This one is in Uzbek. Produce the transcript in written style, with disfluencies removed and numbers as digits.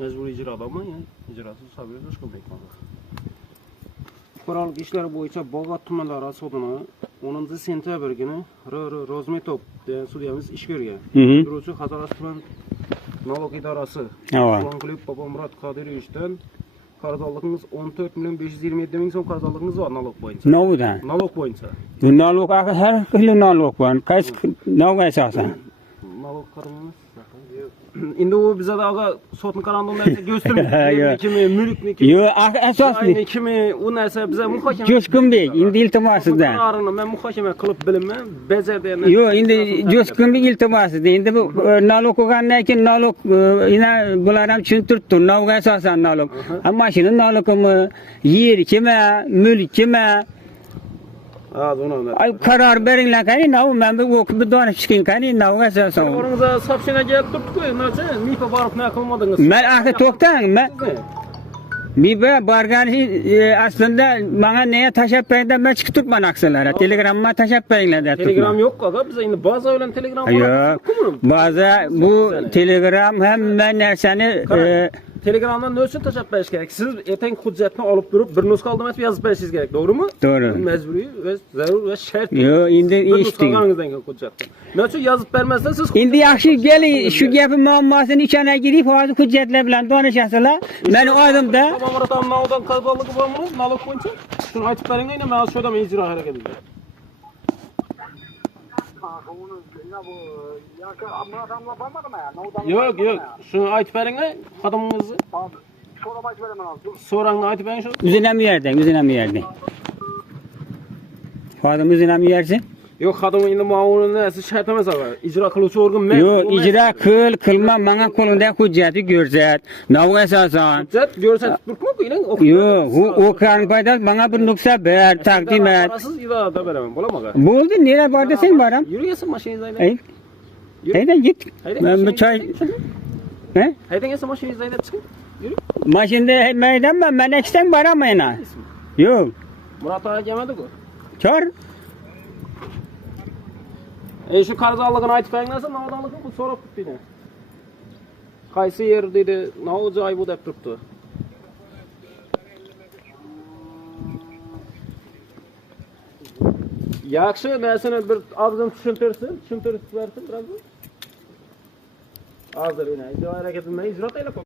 Mecburi icradamı, yani icrasız sabir söz kılmayın. Fuqarolik ishlari bo'yicha Bog'ot tumanlari sudini 10 sentyabr kuni Rozmetov degan sudyamiz ish ko'rgan. Bitiruvchi Xazaras tuman налог idorasi Qonqulov Bobomurod Qodirovичdan qarzdorligimiz 14.527 ming so'm qarzdorligimiz bor налог bo'yicha. Novudan? Налог bo'yicha. Bu налог har xil налог bor. Qaysi налогga asosan? Налог qaramaymiz. Endi u bizada aga sotni qarandonda go'stirib, kimi, mulkniki. Yo'q, asosli. Kimi, u narsa biza muhokama. Jo'shqinbek, endi iltimosida. Men muhokama qilib bilaman, bajardi endi. Yo'q, endi Jo'shqinbek iltimosida. Endi bu налог olgandan keyin налог ina bular ham tushuntiribdi. Налогga asosan налог. Ammo shuni налогimi, yer kimi, mulk kimi? Ay karar beringlar qani, men bu o'qib donib chiqing qani, налогga asosan. O'ringizni so'pshinaga kelib turibdi-ku, nima mipa borib nima qilmadingiz? Men to'xtang, mipa borgani aslida menga nega tashab beringlar, men chiqib turibman aksiyalarga. Telegramma tashab beringlar deb. Telegram yo'q aga, biz endi baza bilan Telegram bor. Yo'q. Baza bu Telegram hamma narsani Telegramdan ne uchun tashab berish kerak? Siz ertang hujjatni olib turib, bir nusxa oldim aytib yozib berishingiz kerak, to'g'rimi? To'g'ri. Majburiy va zarur va shart. Yo'q, endi eshitding. Hujjatni. Nima uchun yozib bermasdan siz endi yaxshi keling, shu gapi muammosini ichana girib, hozir hujjatlar bilan donishasizlar. Meni oldimda Bobomurod налогdan qarzdorligi bormi? Налог bo'yicha? Shuni aytib beringlar, men hozir shu ijro harakat qilaman. Yo'q, yo'q. Shuni aytib beringlar, xotiningizni. So'rab aytib beraman hozir. So'rangni aytib bering shu. O'zing ham yerding, o'zing ham yerding. Xodim o'zing ham yersin? Yo'q, xodim endi ma'murning narsa shart emas aga. Ijro qiluvchi organ men. Yo'q, ijro qilma, menga qo'limda hujjatni ko'rsat. Налог asosan. Hujjat ko'rsatib turibmi-ku, yo'q, u o'qan payda menga bir nusxa ber, taqdim et. Siz idoda beraman, bo'ladimi aga? Bo'ldi, nera bor desang boram. Yurgasin mashinangizda. Hayda git. Men bu choy. He? Haydangizda mashinangizda haydab chiqing. Yuring. Mashinada haymaydanman, men eksang boraman. Yo'q. Murat aka kelmadi-ku. Chor. Shu qarzdorligini aytib beringlarsa, nodonlikni bu so'rab turibdi. Qaysi yer dedi, nima joy bu deb turibdi. Yaxshi, narsani bir og'zim tushuntirsin bersin biroz. Hozir ina, ijro harakatini ijro qilib